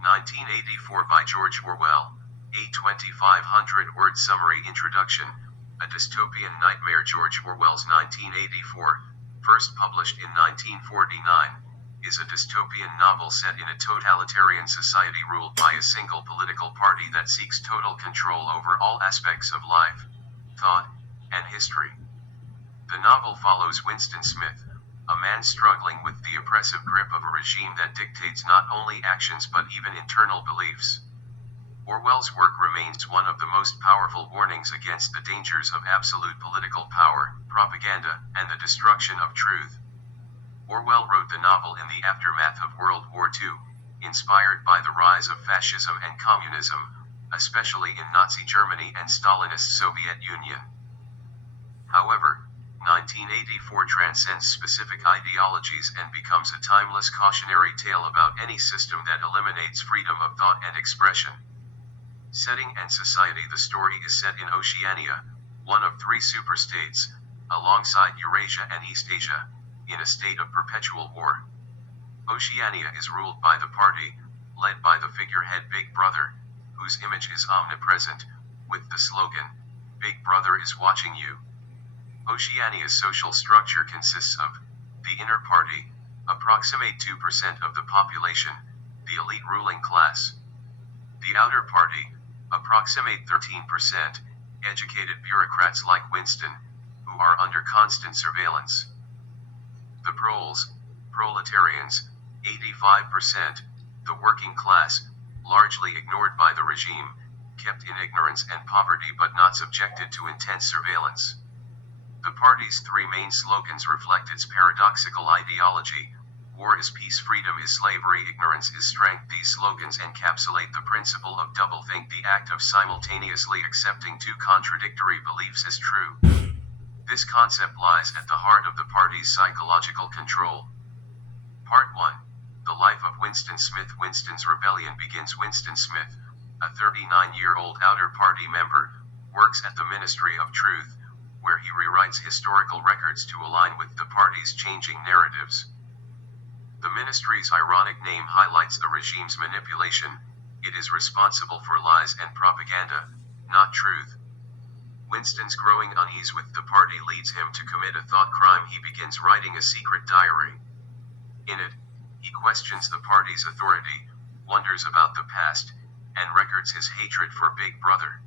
1984 by George Orwell. A 2,500-word summary introduction. A dystopian nightmare. George Orwell's 1984, first published in 1949, is a dystopian novel set in a totalitarian society ruled by a single political party that seeks total control over all aspects of life, thought, and history. The novel follows Winston Smith, a man struggling with the oppressive grip of a regime that dictates not only actions but even internal beliefs. Orwell's work remains one of the most powerful warnings against the dangers of absolute political power, propaganda, and the destruction of truth. Orwell wrote the novel in the aftermath of World War II, inspired by the rise of fascism and communism, especially in Nazi Germany and Stalinist Soviet Union. However, 1984 transcends specific ideologies and becomes a timeless cautionary tale about any system that eliminates freedom of thought and expression. Setting and society. The story is set in Oceania, one of three superstates, alongside Eurasia and Eastasia, in a state of perpetual war. Oceania is ruled by the party, led by the figurehead Big Brother, whose image is omnipresent, with the slogan, "Big Brother is watching you." Oceania's social structure consists of the inner party, approximate 2% of the population, the elite ruling class. The outer party, approximate 13%, educated bureaucrats like Winston, who are under constant surveillance. The proletarians, 85%, the working class, largely ignored by the regime, kept in ignorance and poverty but not subjected to intense surveillance. The party's three main slogans reflect its paradoxical ideology: war is peace, freedom is slavery, ignorance is strength. These slogans encapsulate the principle of doublethink, the act of simultaneously accepting two contradictory beliefs as true. This concept lies at the heart of the party's psychological control. Part 1. The life of Winston Smith. Winston's rebellion begins. Winston Smith, a 39-year-old outer party member, works at the Ministry of Truth, where he rewrites historical records to align with the party's changing narratives. The ministry's ironic name highlights the regime's manipulation. It is responsible for lies and propaganda, not truth. Winston's growing unease with the party leads him to commit a thought crime. He begins writing a secret diary. In it, he questions the party's authority, wonders about the past, and records his hatred for Big Brother.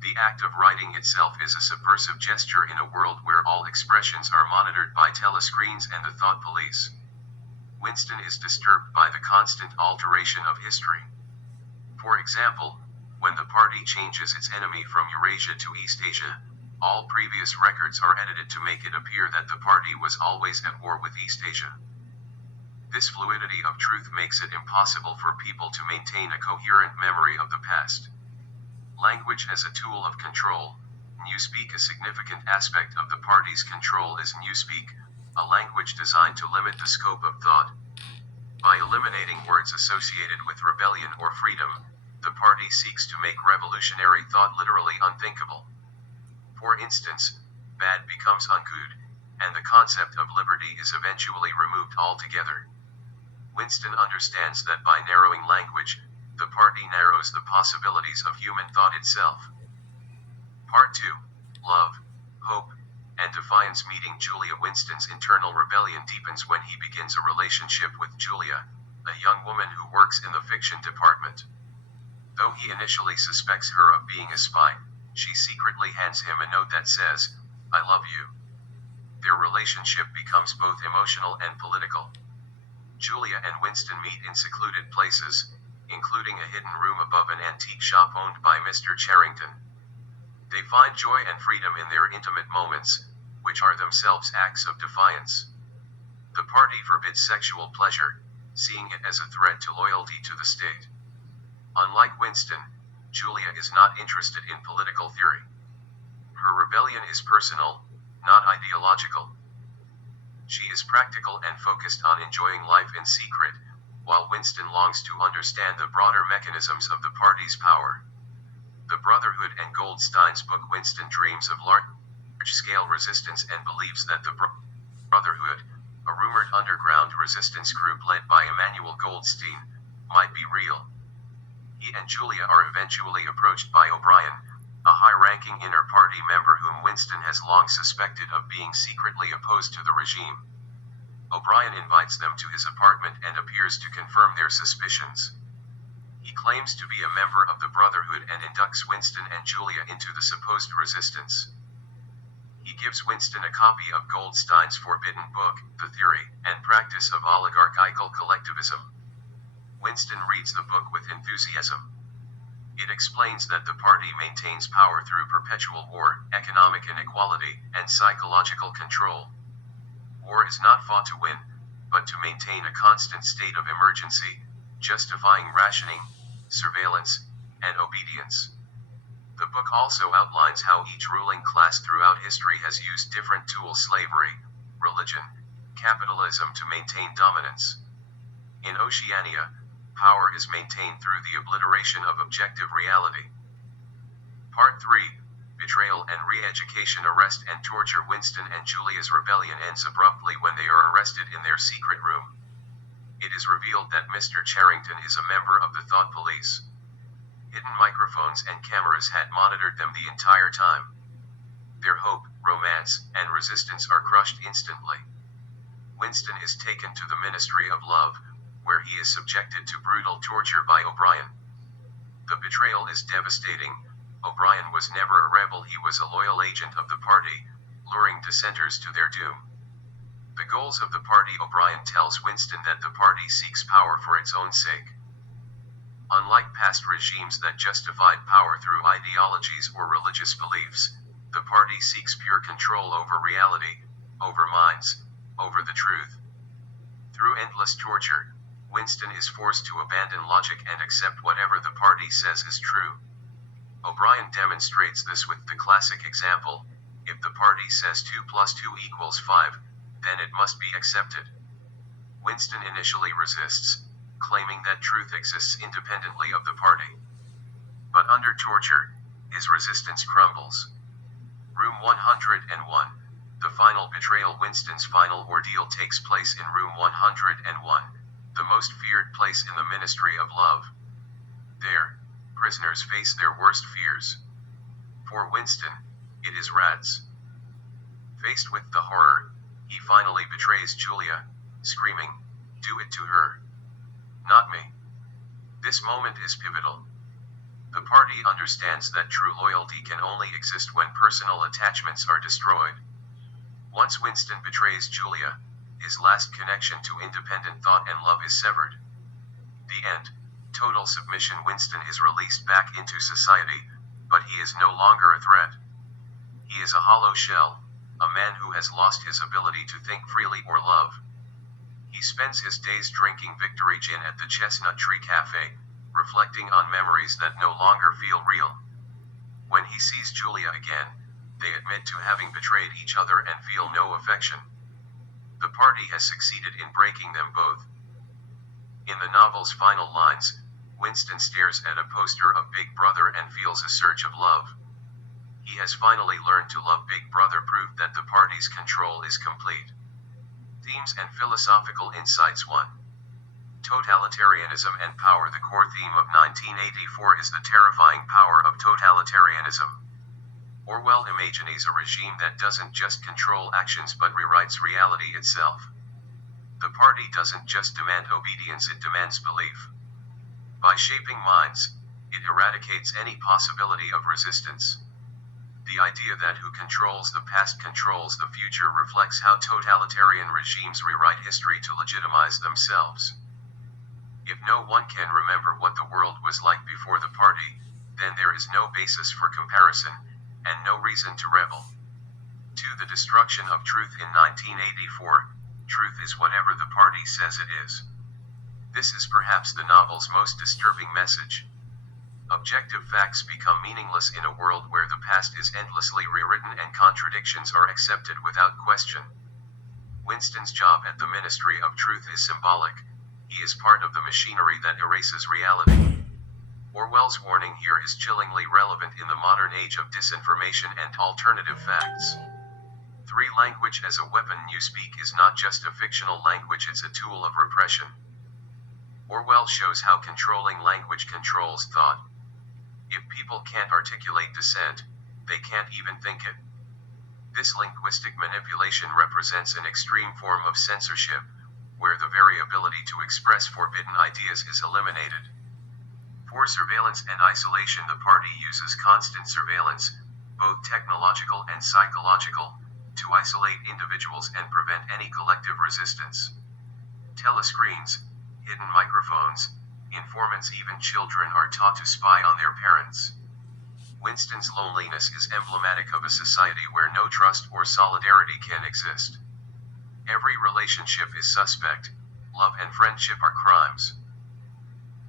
The act of writing itself is a subversive gesture in a world where all expressions are monitored by telescreens and the thought police. Winston is disturbed by the constant alteration of history. For example, when the party changes its enemy from Eurasia to Eastasia, all previous records are edited to make it appear that the party was always at war with Eastasia. This fluidity of truth makes it impossible for people to maintain a coherent memory of the past. Language as a tool of control. Newspeak. A significant aspect of the party's control is newspeak, a language designed to limit the scope of thought. By eliminating words associated with rebellion or freedom, the party seeks to make revolutionary thought literally unthinkable. For instance, bad becomes ungood, and the concept of liberty is eventually removed altogether. Winston understands that by narrowing language, the party narrows the possibilities of human thought itself. Part 2. Love, Hope, and Defiance. Meeting Julia. Winston's internal rebellion deepens when he begins a relationship with Julia, a young woman who works in the fiction department. Though he initially suspects her of being a spy, she secretly hands him a note that says, "I love you." Their relationship becomes both emotional and political. Julia and Winston meet in secluded places, including a hidden room above an antique shop owned by Mr. Charrington. They find joy and freedom in their intimate moments, which are themselves acts of defiance. The party forbids sexual pleasure, seeing it as a threat to loyalty to the state. Unlike Winston, Julia is not interested in political theory. Her rebellion is personal, not ideological. She is practical and focused on enjoying life in secret, while Winston longs to understand the broader mechanisms of the party's power. The Brotherhood and Goldstein's book. Winston dreams of large-scale resistance and believes that the Brotherhood, a rumored underground resistance group led by Emmanuel Goldstein, might be real. He and Julia are eventually approached by O'Brien, a high-ranking inner party member whom Winston has long suspected of being secretly opposed to the regime. O'Brien invites them to his apartment and appears to confirm their suspicions. He claims to be a member of the Brotherhood and inducts Winston and Julia into the supposed resistance. He gives Winston a copy of Goldstein's forbidden book, The Theory and Practice of Oligarchical Collectivism. Winston reads the book with enthusiasm. It explains that the party maintains power through perpetual war, economic inequality, and psychological control. War is not fought to win, but to maintain a constant state of emergency, justifying rationing, surveillance, and obedience. The book also outlines how each ruling class throughout history has used different tools: slavery, religion, capitalism to maintain dominance. In Oceania, power is maintained through the obliteration of objective reality. Part 3, Betrayal and Re-Education. Arrest and torture. Winston and Julia's rebellion ends abruptly when they are arrested in their secret room. It is revealed that Mr. Charrington is a member of the Thought Police. Hidden microphones and cameras had monitored them the entire time. Their hope, romance, and resistance are crushed instantly. Winston is taken to the Ministry of Love, where he is subjected to brutal torture by O'Brien. The betrayal is devastating. O'Brien was never a rebel, he was a loyal agent of the party, luring dissenters to their doom. The goals of the party. O'Brien tells Winston that the party seeks power for its own sake. Unlike past regimes that justified power through ideologies or religious beliefs, the party seeks pure control over reality, over minds, over the truth. Through endless torture, Winston is forced to abandon logic and accept whatever the party says is true. O'Brien demonstrates this with the classic example: if the party says 2 + 2 = 5, then it must be accepted. Winston initially resists, claiming that truth exists independently of the party. But under torture, his resistance crumbles. Room 101. The final betrayal. Winston's final ordeal takes place in Room 101, the most feared place in the Ministry of Love. There, prisoners face their worst fears. For Winston, it is rats. Faced with the horror, he finally betrays Julia, screaming, "Do it to her. Not me." This moment is pivotal. The party understands that true loyalty can only exist when personal attachments are destroyed. Once Winston betrays Julia, his last connection to independent thought and love is severed. The end. Total submission. Winston is released back into society, but he is no longer a threat. He is a hollow shell, a man who has lost his ability to think freely or love. He spends his days drinking Victory Gin at the Chestnut Tree Cafe, reflecting on memories that no longer feel real. When he sees Julia again, they admit to having betrayed each other and feel no affection. The party has succeeded in breaking them both. In the novel's final lines, Winston stares at a poster of Big Brother and feels a surge of love. He has finally learned to love. Big Brother proved that the party's control is complete. Themes and philosophical insights. 1. Totalitarianism and power. The core theme of 1984 is the terrifying power of totalitarianism. Orwell imagines a regime that doesn't just control actions but rewrites reality itself. The party doesn't just demand obedience, it demands belief. By shaping minds, it eradicates any possibility of resistance. The idea that who controls the past controls the future reflects how totalitarian regimes rewrite history to legitimize themselves. If no one can remember what the world was like before the party, then there is no basis for comparison, and no reason to rebel. 2. The destruction of truth. In 1984, truth is whatever the party says it is. This is perhaps the novel's most disturbing message. Objective facts become meaningless in a world where the past is endlessly rewritten and contradictions are accepted without question. Winston's job at the Ministry of Truth is symbolic. He is part of the machinery that erases reality. Orwell's warning here is chillingly relevant in the modern age of disinformation and alternative facts. 3. Language as a weapon. Newspeak is not just a fictional language, it's a tool of repression. Orwell shows how controlling language controls thought. If people can't articulate dissent, they can't even think it. This linguistic manipulation represents an extreme form of censorship, where the very ability to express forbidden ideas is eliminated. For surveillance and isolation, the party uses constant surveillance, both technological and psychological, to isolate individuals and prevent any collective resistance. Telescreens, hidden microphones, informants, even children are taught to spy on their parents. Winston's loneliness is emblematic of a society where no trust or solidarity can exist. Every relationship is suspect. Love and friendship are crimes.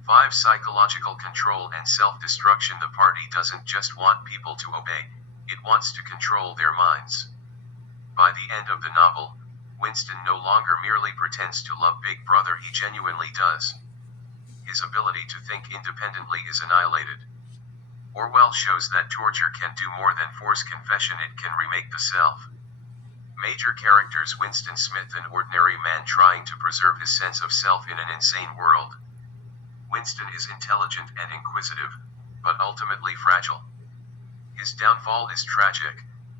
5. Psychological control and self-destruction. The party doesn't just want people to obey, it wants to control their minds. By the end of the novel, Winston no longer merely pretends to love Big Brother, he genuinely does. His ability to think independently is annihilated. Orwell shows that torture can do more than force confession, it can remake the self. Major characters: Winston Smith, an ordinary man trying to preserve his sense of self in an insane world. Winston is intelligent and inquisitive, but ultimately fragile. His downfall is tragic.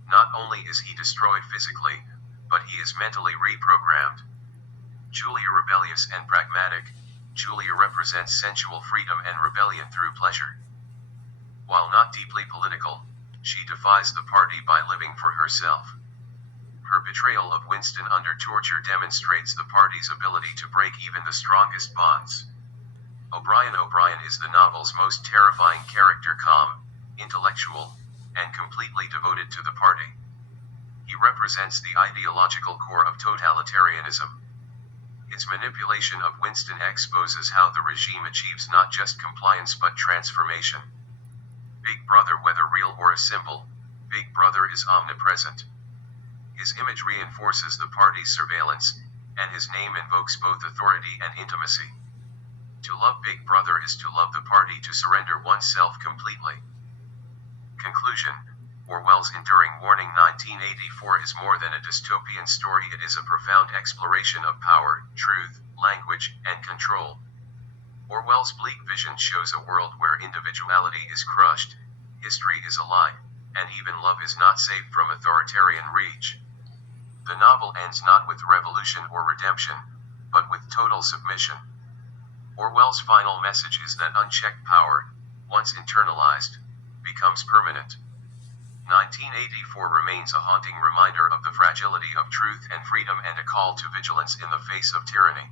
Not only is he destroyed physically, but he is mentally reprogrammed. Julia, rebellious and pragmatic, Julia represents sensual freedom and rebellion through pleasure. While not deeply political, she defies the party by living for herself. Her betrayal of Winston under torture demonstrates the party's ability to break even the strongest bonds. O'Brien is the novel's most terrifying character, calm, intellectual, and completely devoted to the party. He represents the ideological core of totalitarianism. Its manipulation of Winston exposes how the regime achieves not just compliance but transformation. Big Brother, whether real or a symbol, Big Brother is omnipresent. His image reinforces the party's surveillance, and his name invokes both authority and intimacy. To love Big Brother is to love the party, to surrender oneself completely. Conclusion: Orwell's enduring warning 1984 is more than a dystopian story, it is a profound exploration of power, truth, language, and control. Orwell's bleak vision shows a world where individuality is crushed, history is a lie, and even love is not safe from authoritarian reach. The novel ends not with revolution or redemption, but with total submission. Orwell's final message is that unchecked power, once internalized, becomes permanent. 1984 remains a haunting reminder of the fragility of truth and freedom, and a call to vigilance in the face of tyranny.